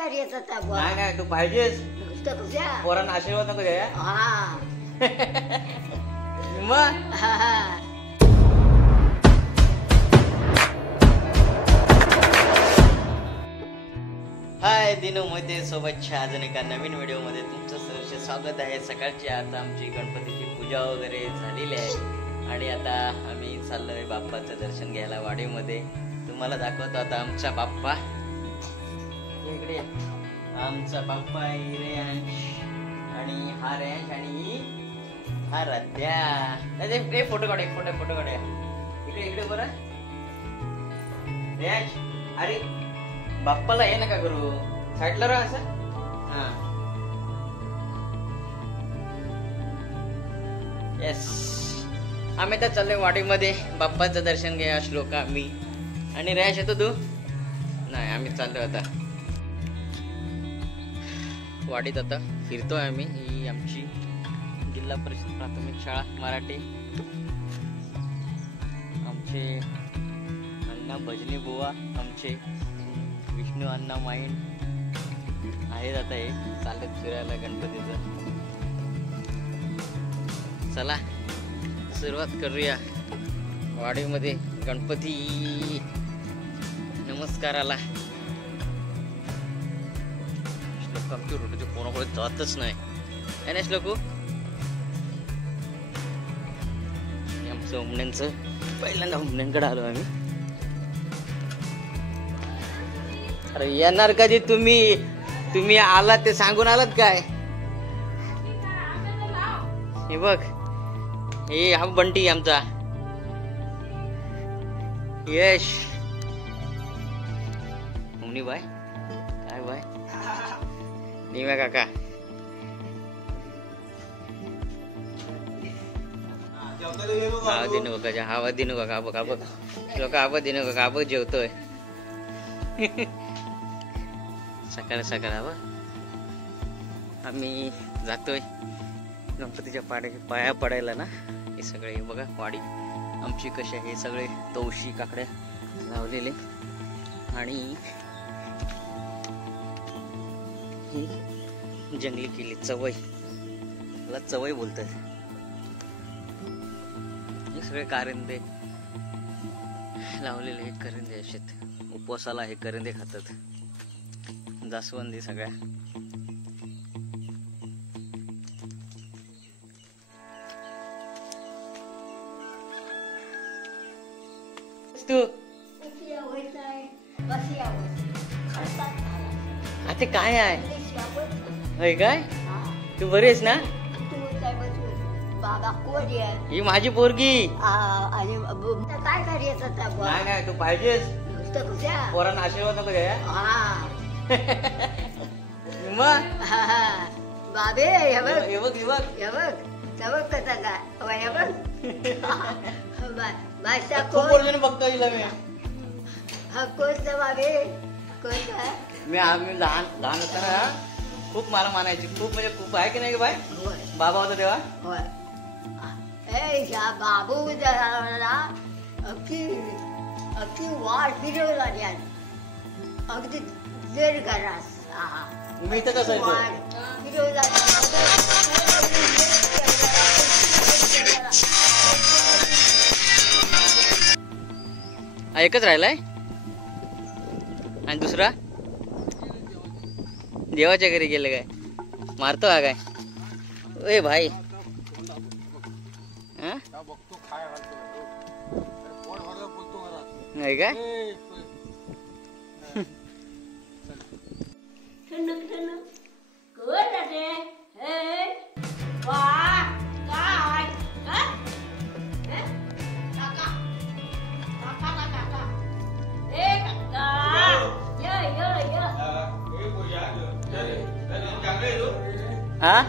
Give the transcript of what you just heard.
करायचं आता नाही नाही तू पाहिजेस नुसतं तुझ्या पोरांना आशीर्वाद नको द्या हा मग हाय दिनू मोहिते सोबतच्या अजून एका नवीन व्हिडिओ मध्ये तुमचं सहर्ष स्वागत आहे. सकाळची आता आमची गणपतीची पूजा वगैरे झालेली आहे आणि आता आम्ही चाललोय बाप्पाचं दर्शन घ्यायला वाडीमध्ये. तुम्हाला दाखवतो आता आमचा बाप्पा. इकडे आमचा बाप्पा आहे रेयांश आणि हा रेयांश आणि हा राध्या. फोटो काढ फोटो काढ इकडे इकडे बरं रेयांश. अरे बाप्पाला हे नका करू साईडला राहा असं. हा येस आम्ही तर चाललोय वाडीमध्ये बाप्पाचं दर्शन घ्या. श्लोक आम्ही आणि रेयांश येतो तू नाही. आम्ही चाललोय आता वाडीत. आता फिरतोय आम्ही. ही आमची जिल्हा परिषद प्राथमिक शाळा मराठी. आमचे अण्णा भजनी बुवा आमचे विष्णू अण्णा माइंड आहेत. आता हे चालत फिरायला गणपतीचं. चला सुरुवात करूया वाडीमध्ये गणपती नमस्काराला. श्लोक आमची रोडच्या कोणाकडे जातच नाही आहे ना श्लोकू. आमचं उमण्यांचं पहिल्यांदा उमण्यांकडे आलो आम्ही. अरे येणार कधी तुम्ही आलात ते सांगून आलात काय. हे बघ हे हा बंटी आमचा यश. उमनी बाय काय बाय निम्या काका. आवाज दिनू काका आवाज दिनू काका बघ बघ लोक आवाज दिनू काका बघ जेवतोय. सकाळ सकाळ हवं आम्ही जातोय गणपतीच्या पाया पडायला ना. हे सगळे बघा वाडी आमची कशी आहे. सगळे तवशी काकड्या लावलेले आणि ही जंगली केली चवई. मला चवई बोलतात. हे सगळे कारिंदे लावलेले हे करिंदे असेत. उपवासाला हे करिंदे खातात. जास्वंदी सगळ्या. तू आता काय आहे काय तू बरी आहेस ना. बाबा कोण ही माझी पोरगी. आणि काय करायचं नाही नाही तू पाहिजेस नुसतं तुझ्या पोरांना आशीर्वाद नको द्या मग. बाबे हे बघ हे बघ हे बघ हे बघ बघ कसा काय हे बघ भाषा खूप कोण वर्षाने बघतो हिला मी. हा कोणता बाबे कोणता. मी आम्ही लहान लहान असताना खूप मला मानायची. खूप म्हणजे खूप आहे की नाही बाय. बाबा होता तेव्हा. होय ह्या बाबू जरा अगदी अगदी वाढ फिरवला अगदी दीड घरास मी तर कसं फिरवला. एकच राहिलाय आणि दुसरा देवाच्या घरी गेलं काय. मारतो हा काय ए भाई. नाही काय हा